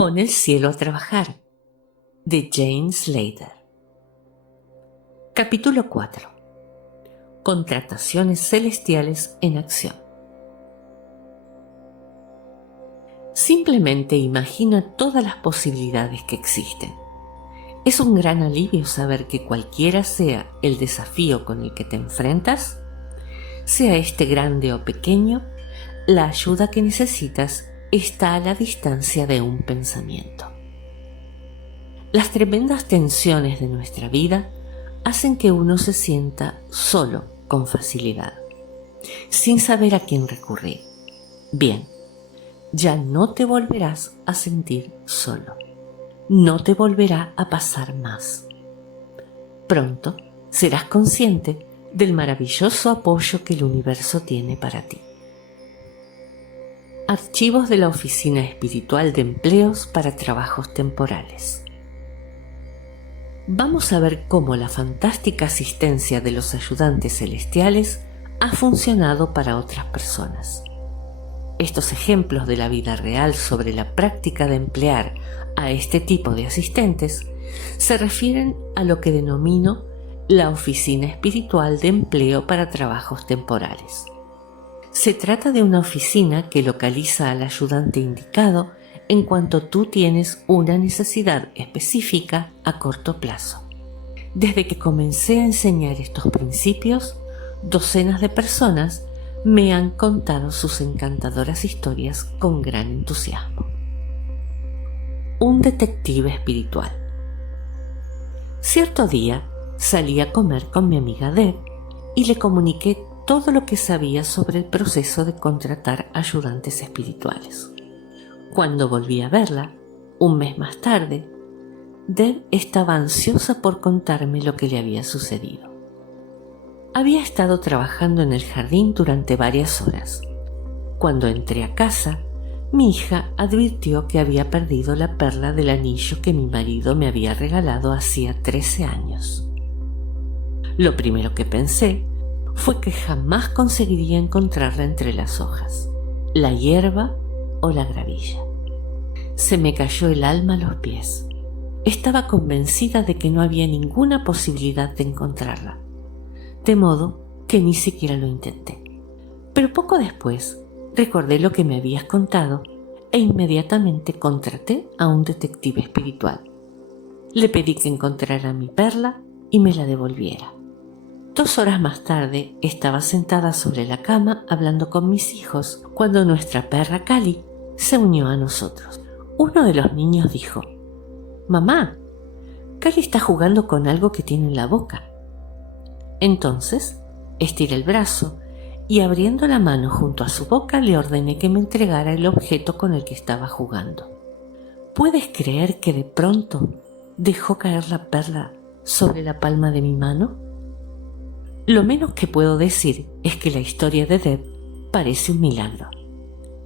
Pone el cielo a trabajar, de James Slater. Capítulo 4. Contrataciones celestiales en acción. Simplemente imagina todas las posibilidades que existen. Es un gran alivio saber que cualquiera sea el desafío con el que te enfrentas, sea este grande o pequeño, la ayuda que necesitas está a la distancia de un pensamiento. Las tremendas tensiones de nuestra vida hacen que uno se sienta solo con facilidad, sin saber a quién recurrir. Bien, ya no te volverás a sentir solo. No te volverá a pasar más. Pronto serás consciente del maravilloso apoyo que el universo tiene para ti. Archivos de la Oficina Espiritual de Empleos para Trabajos Temporales. Vamos a ver cómo la fantástica asistencia de los ayudantes celestiales ha funcionado para otras personas. Estos ejemplos de la vida real sobre la práctica de emplear a este tipo de asistentes se refieren a lo que denomino la Oficina Espiritual de Empleo para Trabajos Temporales. Se trata de una oficina que localiza al ayudante indicado en cuanto tú tienes una necesidad específica a corto plazo. Desde que comencé a enseñar estos principios, docenas de personas me han contado sus encantadoras historias con gran entusiasmo. Un detective espiritual. Cierto día salí a comer con mi amiga Deb y le comuniqué todo lo que sabía sobre el proceso de contratar ayudantes espirituales. Cuando volví a verla, un mes más tarde, Deb estaba ansiosa por contarme lo que le había sucedido. Había estado trabajando en el jardín durante varias horas. Cuando entré a casa, mi hija advirtió que había perdido la perla del anillo que mi marido me había regalado hacía 13 años. Lo primero que pensé fue que jamás conseguiría encontrarla entre las hojas, la hierba o la gravilla. Se me cayó el alma a los pies. Estaba convencida de que no había ninguna posibilidad de encontrarla, de modo que ni siquiera lo intenté. Pero poco después recordé lo que me habías contado e inmediatamente contraté a un detective espiritual. Le pedí que encontrara mi perla y me la devolviera. 2 horas más tarde estaba sentada sobre la cama hablando con mis hijos cuando nuestra perra Cali se unió a nosotros. Uno de los niños dijo: «Mamá, Cali está jugando con algo que tiene en la boca». Entonces estiré el brazo y abriendo la mano junto a su boca le ordené que me entregara el objeto con el que estaba jugando. ¿Puedes creer que de pronto dejó caer la perla sobre la palma de mi mano? Lo menos que puedo decir es que la historia de Deb parece un milagro.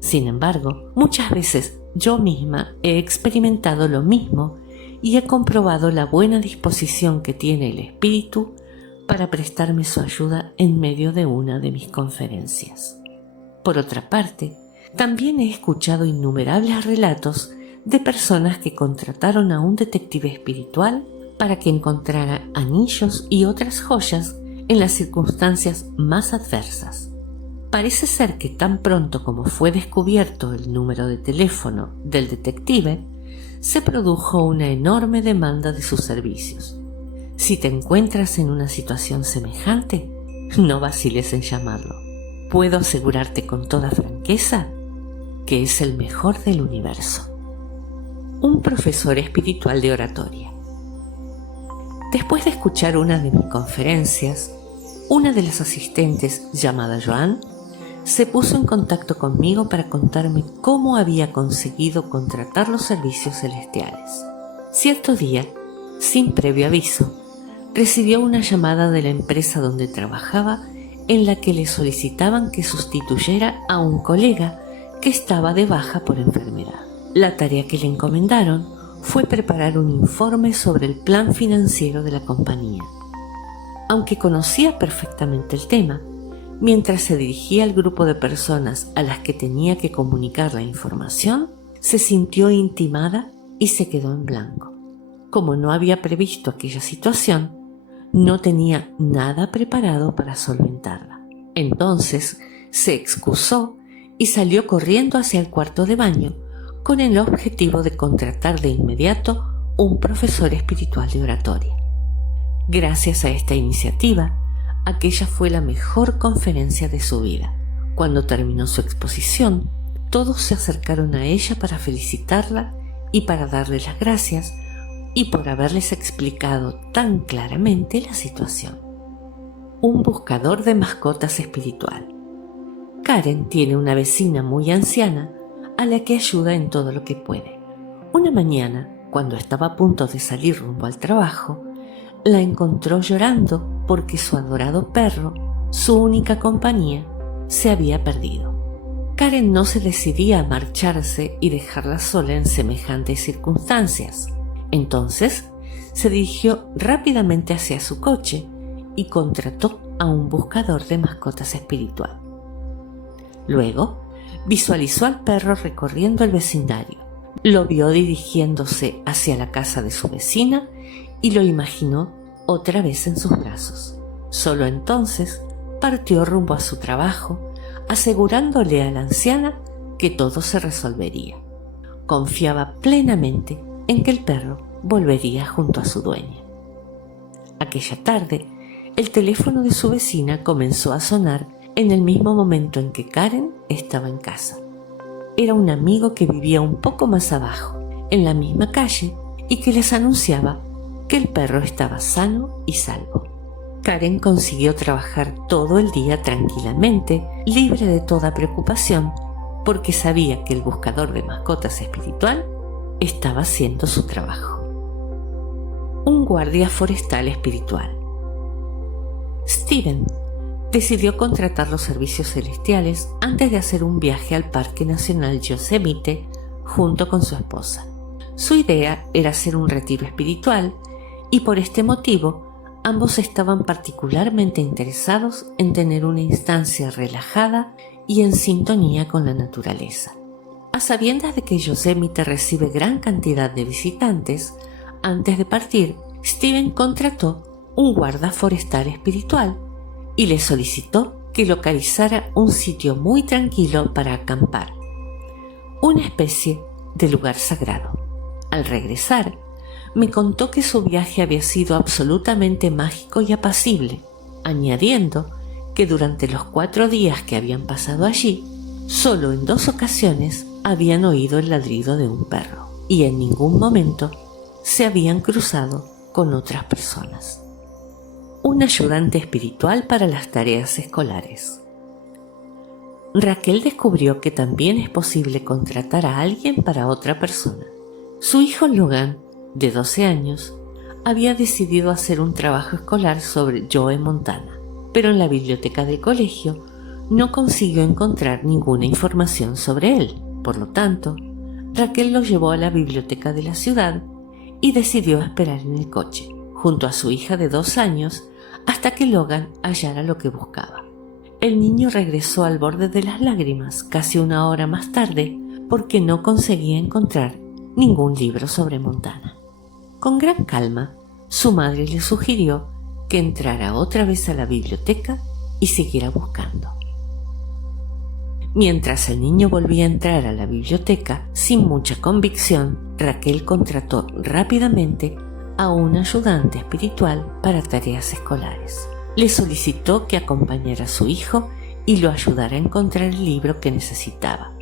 Sin embargo, muchas veces yo misma he experimentado lo mismo y he comprobado la buena disposición que tiene el espíritu para prestarme su ayuda en medio de una de mis conferencias. Por otra parte, también he escuchado innumerables relatos de personas que contrataron a un detective espiritual para que encontrara anillos y otras joyas en las circunstancias más adversas. Parece ser que tan pronto como fue descubierto el número de teléfono del detective, se produjo una enorme demanda de sus servicios. Si te encuentras en una situación semejante, no vaciles en llamarlo. Puedo asegurarte con toda franqueza que es el mejor del universo. Un profesor espiritual de oratoria. Después de escuchar una de mis conferencias, una de las asistentes, llamada Joan, se puso en contacto conmigo para contarme cómo había conseguido contratar los servicios celestiales. Cierto día, sin previo aviso, recibió una llamada de la empresa donde trabajaba en la que le solicitaban que sustituyera a un colega que estaba de baja por enfermedad. La tarea que le encomendaron fue preparar un informe sobre el plan financiero de la compañía. Aunque conocía perfectamente el tema, mientras se dirigía al grupo de personas a las que tenía que comunicar la información, se sintió intimada y se quedó en blanco. Como no había previsto aquella situación, no tenía nada preparado para solventarla. Entonces se excusó y salió corriendo hacia el cuarto de baño con el objetivo de contratar de inmediato un profesor espiritual de oratoria. Gracias a esta iniciativa, aquella fue la mejor conferencia de su vida. Cuando terminó su exposición, todos se acercaron a ella para felicitarla y para darle las gracias y por haberles explicado tan claramente la situación. Un buscador de mascotas espiritual. Karen tiene una vecina muy anciana a la que ayuda en todo lo que puede. Una mañana, cuando estaba a punto de salir rumbo al trabajo, la encontró llorando porque su adorado perro, su única compañía, se había perdido. Karen no se decidía a marcharse y dejarla sola en semejantes circunstancias. Entonces se dirigió rápidamente hacia su coche y contrató a un buscador de mascotas espiritual. Luego visualizó al perro recorriendo el vecindario, lo vio dirigiéndose hacia la casa de su vecina y lo imaginó otra vez en sus brazos. Solo entonces partió rumbo a su trabajo, asegurándole a la anciana que todo se resolvería. Confiaba plenamente en que el perro volvería junto a su dueña. Aquella tarde, el teléfono de su vecina comenzó a sonar en el mismo momento en que Karen estaba en casa. Era un amigo que vivía un poco más abajo, en la misma calle, y que les anunciaba que el perro estaba sano y salvo. Karen consiguió trabajar todo el día tranquilamente, libre de toda preocupación, porque sabía que el buscador de mascotas espiritual estaba haciendo su trabajo. Un guardia forestal espiritual. Steven decidió contratar los servicios celestiales antes de hacer un viaje al Parque Nacional Yosemite junto con su esposa. Su idea era hacer un retiro espiritual y por este motivo ambos estaban particularmente interesados en tener una instancia relajada y en sintonía con la naturaleza. A sabiendas de que Yosemite recibe gran cantidad de visitantes, antes de partir, Steven contrató un guarda forestal espiritual y le solicitó que localizara un sitio muy tranquilo para acampar, una especie de lugar sagrado. Al regresar, me contó que su viaje había sido absolutamente mágico y apacible, añadiendo que durante los 4 días que habían pasado allí, solo en 2 ocasiones habían oído el ladrido de un perro y en ningún momento se habían cruzado con otras personas. Un ayudante espiritual para las tareas escolares. Raquel descubrió que también es posible contratar a alguien para otra persona. Su hijo Logan, de 12 años, había decidido hacer un trabajo escolar sobre Joe Montana, pero en la biblioteca del colegio no consiguió encontrar ninguna información sobre él. Por lo tanto, Raquel lo llevó a la biblioteca de la ciudad y decidió esperar en el coche, junto a su hija de 2 años, hasta que Logan hallara lo que buscaba. El niño regresó al borde de las lágrimas casi 1 hora más tarde porque no conseguía encontrar ningún libro sobre Montana. Con gran calma, su madre le sugirió que entrara otra vez a la biblioteca y siguiera buscando. Mientras el niño volvía a entrar a la biblioteca, sin mucha convicción, Raquel contrató rápidamente a un ayudante espiritual para tareas escolares. Le solicitó que acompañara a su hijo y lo ayudara a encontrar el libro que necesitaba.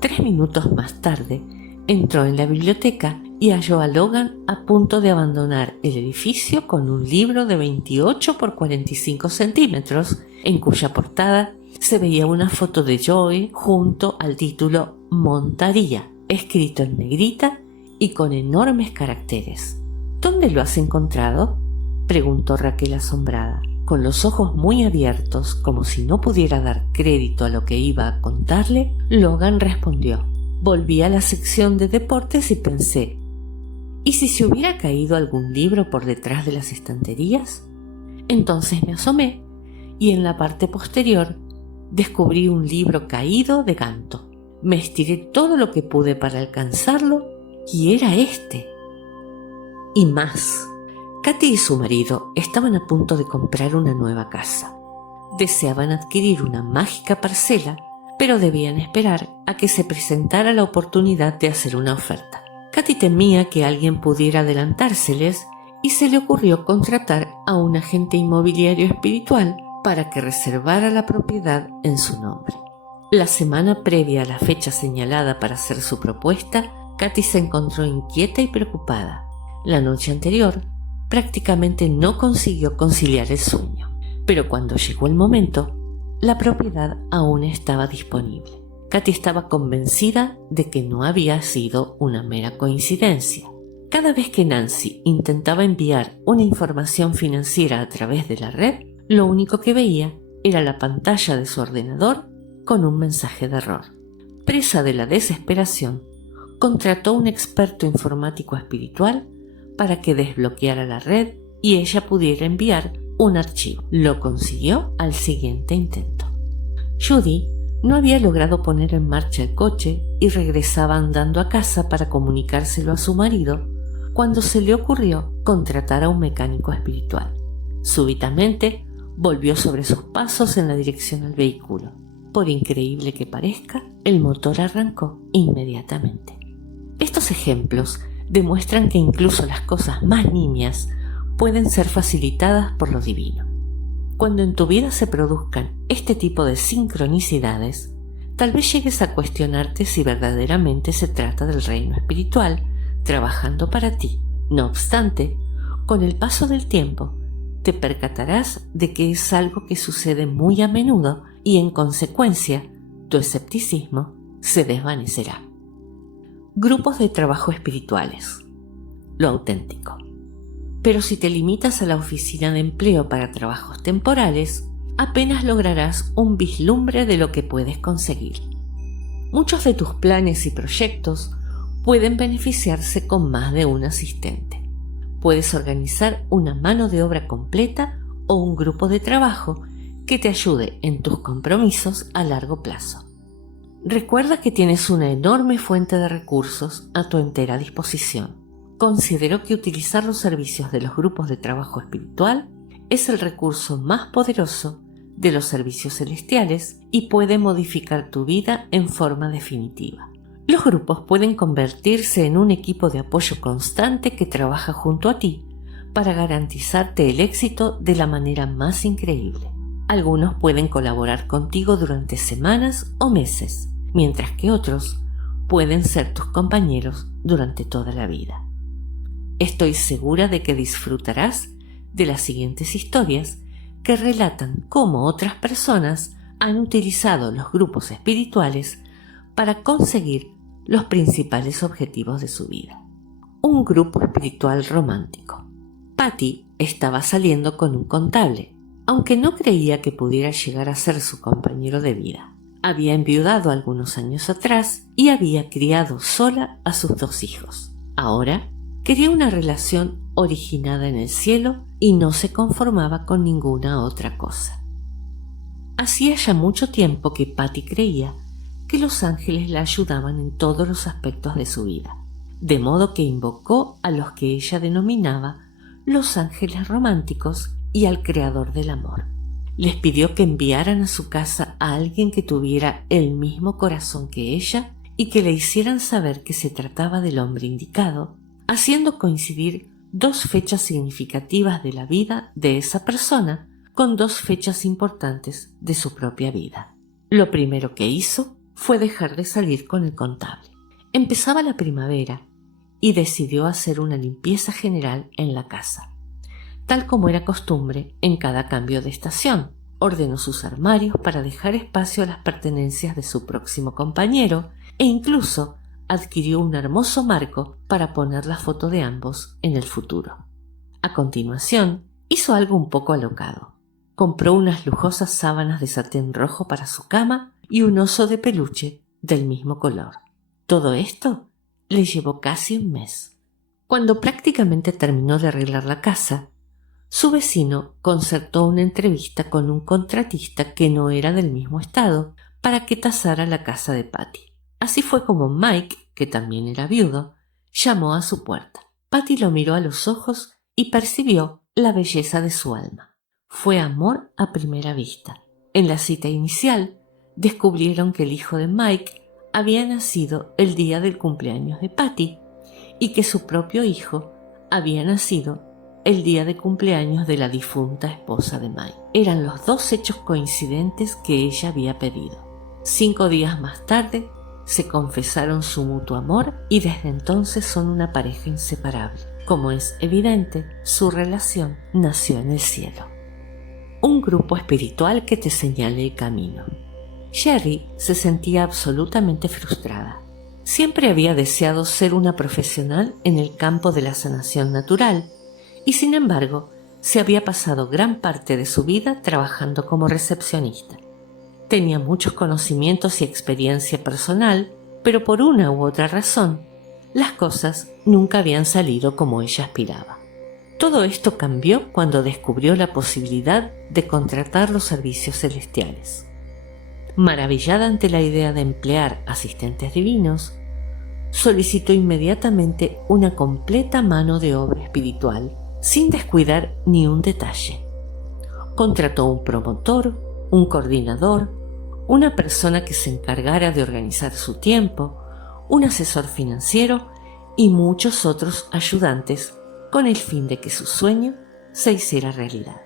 3 minutos más tarde, entró en la biblioteca y halló a Logan a punto de abandonar el edificio con un libro de 28 por 45 centímetros, en cuya portada se veía una foto de Joey junto al título Montaría, escrito en negrita y con enormes caracteres. ¿Dónde lo has encontrado?, preguntó Raquel asombrada. Con los ojos muy abiertos, como si no pudiera dar crédito a lo que iba a contarle, Logan respondió: volví a la sección de deportes y pensé, ¿y si se hubiera caído algún libro por detrás de las estanterías? Entonces me asomé y en la parte posterior descubrí un libro caído de canto. Me estiré todo lo que pude para alcanzarlo y era este. Y más. Katy y su marido estaban a punto de comprar una nueva casa. Deseaban adquirir una mágica parcela, pero debían esperar a que se presentara la oportunidad de hacer una oferta. Katy temía que alguien pudiera adelantárseles y se le ocurrió contratar a un agente inmobiliario espiritual para que reservara la propiedad en su nombre. La semana previa a la fecha señalada para hacer su propuesta, Katy se encontró inquieta y preocupada. La noche anterior, prácticamente no consiguió conciliar el sueño, pero cuando llegó el momento, la propiedad aún estaba disponible. Katy estaba convencida de que no había sido una mera coincidencia. Cada vez que Nancy intentaba enviar una información financiera a través de la red, lo único que veía era la pantalla de su ordenador con un mensaje de error. Presa de la desesperación, contrató a un experto informático espiritual para que desbloqueara la red y ella pudiera enviar un archivo. Lo consiguió al siguiente intento. Judy no había logrado poner en marcha el coche y regresaba andando a casa para comunicárselo a su marido cuando se le ocurrió contratar a un mecánico espiritual. Súbitamente volvió sobre sus pasos en la dirección del vehículo. Por increíble que parezca, el motor arrancó inmediatamente. Estos ejemplos demuestran que incluso las cosas más nimias pueden ser facilitadas por lo divino. Cuando en tu vida se produzcan este tipo de sincronicidades, tal vez llegues a cuestionarte si verdaderamente se trata del reino espiritual trabajando para ti. No obstante, con el paso del tiempo, te percatarás de que es algo que sucede muy a menudo y en consecuencia, tu escepticismo se desvanecerá. Grupos de trabajo espirituales. Lo auténtico. Pero si te limitas a la oficina de empleo para trabajos temporales, apenas lograrás un vislumbre de lo que puedes conseguir. Muchos de tus planes y proyectos pueden beneficiarse con más de un asistente. Puedes organizar una mano de obra completa o un grupo de trabajo que te ayude en tus compromisos a largo plazo. Recuerda que tienes una enorme fuente de recursos a tu entera disposición. Considero que utilizar los servicios de los grupos de trabajo espiritual es el recurso más poderoso de los servicios celestiales y puede modificar tu vida en forma definitiva. Los grupos pueden convertirse en un equipo de apoyo constante que trabaja junto a ti para garantizarte el éxito de la manera más increíble. Algunos pueden colaborar contigo durante semanas o meses, mientras que otros pueden ser tus compañeros durante toda la vida. Estoy segura de que disfrutarás de las siguientes historias que relatan cómo otras personas han utilizado los grupos espirituales para conseguir los principales objetivos de su vida. Un grupo espiritual romántico. Patty estaba saliendo con un contable, aunque no creía que pudiera llegar a ser su compañero de vida. Había enviudado algunos años atrás y había criado sola a sus 2 hijos. Ahora quería una relación originada en el cielo y no se conformaba con ninguna otra cosa. Hacía ya mucho tiempo que Patty creía que los ángeles la ayudaban en todos los aspectos de su vida, de modo que invocó a los que ella denominaba los ángeles románticos y al creador del amor. Les pidió que enviaran a su casa a alguien que tuviera el mismo corazón que ella y que le hicieran saber que se trataba del hombre indicado, haciendo coincidir 2 fechas significativas de la vida de esa persona con 2 fechas importantes de su propia vida. Lo primero que hizo fue dejar de salir con el contable. Empezaba la primavera y decidió hacer una limpieza general en la casa. Tal como era costumbre en cada cambio de estación, ordenó sus armarios para dejar espacio a las pertenencias de su próximo compañero e incluso adquirió un hermoso marco para poner la foto de ambos en el futuro. A continuación, hizo algo un poco alocado. Compró unas lujosas sábanas de satén rojo para su cama y un oso de peluche del mismo color. Todo esto le llevó casi un mes. Cuando prácticamente terminó de arreglar la casa, su vecino concertó una entrevista con un contratista que no era del mismo estado para que tasara la casa de Patty. Así fue como Mike, que también era viudo, llamó a su puerta. Patty lo miró a los ojos y percibió la belleza de su alma. Fue amor a primera vista. En la cita inicial, descubrieron que el hijo de Mike había nacido el día del cumpleaños de Patty y que su propio hijo había nacido el día de cumpleaños de la difunta esposa de Mike. Eran los dos hechos coincidentes que ella había pedido. 5 días más tarde, se confesaron su mutuo amor y desde entonces son una pareja inseparable. Como es evidente, su relación nació en el cielo. Un grupo espiritual que te señale el camino. Sherry se sentía absolutamente frustrada. Siempre había deseado ser una profesional en el campo de la sanación natural y sin embargo se había pasado gran parte de su vida trabajando como recepcionista. Tenía muchos conocimientos y experiencia personal, pero por una u otra razón, las cosas nunca habían salido como ella aspiraba. Todo esto cambió cuando descubrió la posibilidad de contratar los servicios celestiales. Maravillada ante la idea de emplear asistentes divinos, solicitó inmediatamente una completa mano de obra espiritual sin descuidar ni un detalle. Contrató un promotor, un coordinador, una persona que se encargara de organizar su tiempo, un asesor financiero y muchos otros ayudantes con el fin de que su sueño se hiciera realidad.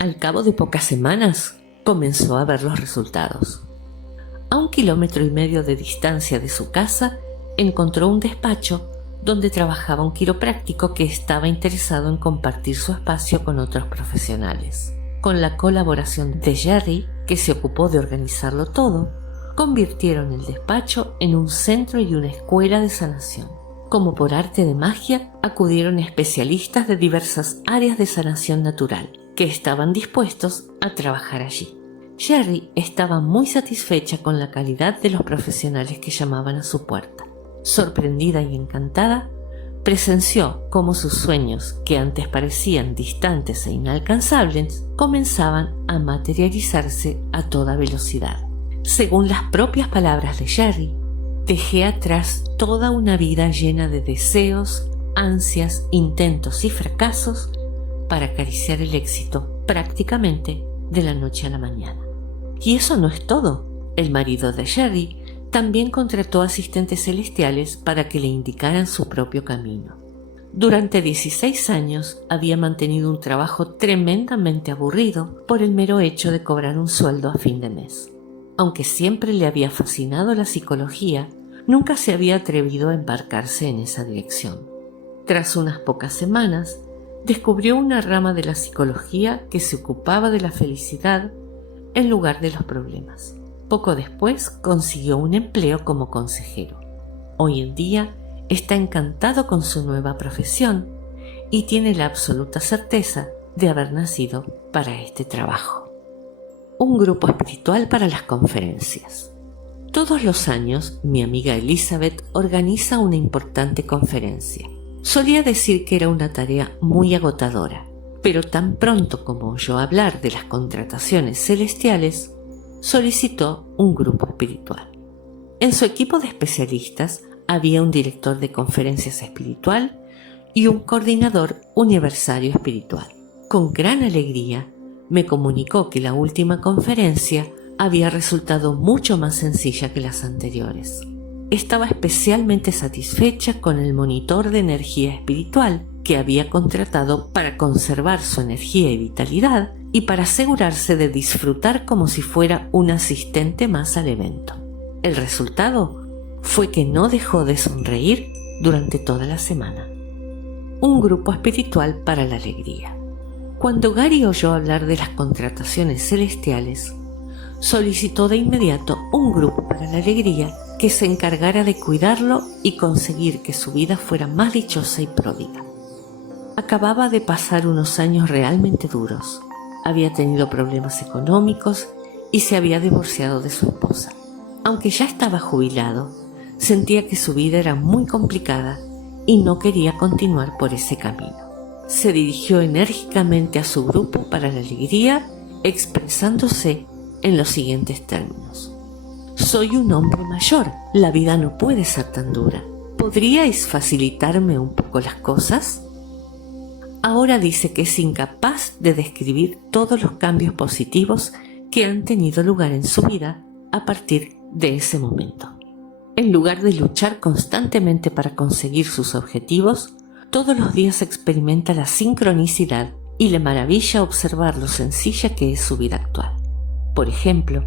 Al cabo de pocas semanas comenzó a ver los resultados. A 1,5 kilómetros de distancia de su casa encontró un despacho donde trabajaba un quiropráctico que estaba interesado en compartir su espacio con otros profesionales. Con la colaboración de Jerry, que se ocupó de organizarlo todo, convirtieron el despacho en un centro y una escuela de sanación. Como por arte de magia, acudieron especialistas de diversas áreas de sanación natural, que estaban dispuestos a trabajar allí. Jerry estaba muy satisfecha con la calidad de los profesionales que llamaban a su puerta. Sorprendida y encantada, presenció cómo sus sueños, que antes parecían distantes e inalcanzables, comenzaban a materializarse a toda velocidad. Según las propias palabras de Jerry, dejé atrás toda una vida llena de deseos, ansias, intentos y fracasos para acariciar el éxito prácticamente de la noche a la mañana. Y eso no es todo. El marido de Jerry también contrató asistentes celestiales para que le indicaran su propio camino. Durante 16 años había mantenido un trabajo tremendamente aburrido por el mero hecho de cobrar un sueldo a fin de mes. Aunque siempre le había fascinado la psicología, nunca se había atrevido a embarcarse en esa dirección. Tras unas pocas semanas, descubrió una rama de la psicología que se ocupaba de la felicidad en lugar de los problemas. Poco después consiguió un empleo como consejero. Hoy en día está encantado con su nueva profesión y tiene la absoluta certeza de haber nacido para este trabajo. Un grupo espiritual para las conferencias. Todos los años, mi amiga Elizabeth organiza una importante conferencia. Solía decir que era una tarea muy agotadora, pero tan pronto como oyó hablar de las contrataciones celestiales, solicitó un grupo espiritual. En su equipo de especialistas había un director de conferencias espiritual y un coordinador universario espiritual. Con gran alegría me comunicó que la última conferencia había resultado mucho más sencilla que las anteriores. Estaba especialmente satisfecha con el monitor de energía espiritual que había contratado para conservar su energía y vitalidad y para asegurarse de disfrutar como si fuera un asistente más al evento. El resultado fue que no dejó de sonreír durante toda la semana. Un grupo espiritual para la alegría. Cuando Gary oyó hablar de las contrataciones celestiales, solicitó de inmediato un grupo para la alegría que se encargara de cuidarlo y conseguir que su vida fuera más dichosa y pródiga. Acababa de pasar unos años realmente duros. Había tenido problemas económicos y se había divorciado de su esposa. Aunque ya estaba jubilado, sentía que su vida era muy complicada y no quería continuar por ese camino. Se dirigió enérgicamente a su grupo para la alegría, expresándose en los siguientes términos: soy un hombre mayor mayor. La vida no puede ser tan dura. ¿Podríais facilitarme un poco las cosas? Ahora dice que es incapaz de describir todos los cambios positivos que han tenido lugar en su vida a partir de ese momento. En lugar de luchar constantemente para conseguir sus objetivos, todos los días experimenta la sincronicidad y le maravilla observar lo sencilla que es su vida actual. Por ejemplo,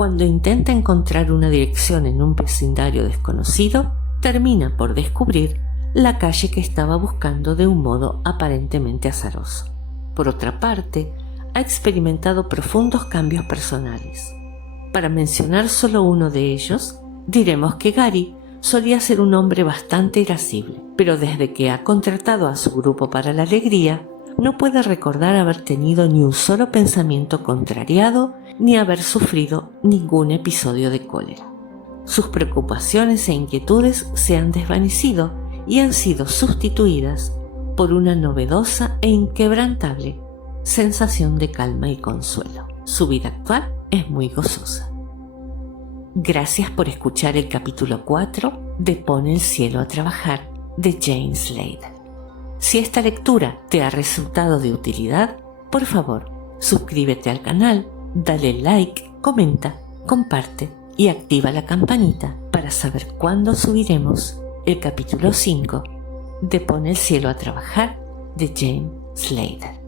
cuando intenta encontrar una dirección en un vecindario desconocido, termina por descubrir la calle que estaba buscando de un modo aparentemente azaroso. Por otra parte, ha experimentado profundos cambios personales. Para mencionar solo uno de ellos, diremos que Gary solía ser un hombre bastante irascible, pero desde que ha contratado a su grupo para la alegría, no puede recordar haber tenido ni un solo pensamiento contrariado ni haber sufrido ningún episodio de cólera. Sus preocupaciones e inquietudes se han desvanecido y han sido sustituidas por una novedosa e inquebrantable sensación de calma y consuelo. Su vida actual es muy gozosa. Gracias por escuchar el capítulo 4 de Pone el cielo a trabajar de James Slade. Si esta lectura te ha resultado de utilidad, por favor, suscríbete al canal, dale like, comenta, comparte y activa la campanita para saber cuándo subiremos el capítulo 5 de Pone el cielo a trabajar de James Slade.